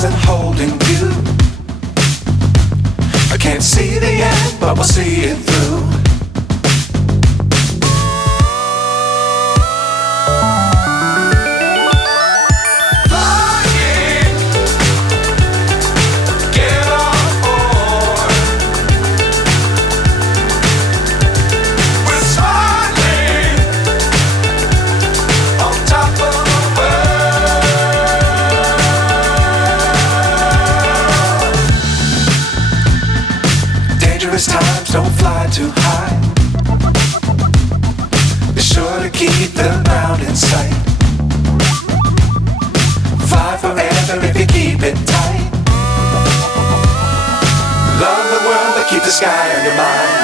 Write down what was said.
wasn't holding you. I can't see the end, but we'll see it through. Times don't fly too high. Be sure to keep the ground in sight. Fly forever if you keep it tight. Love the world but keep the sky on your mind.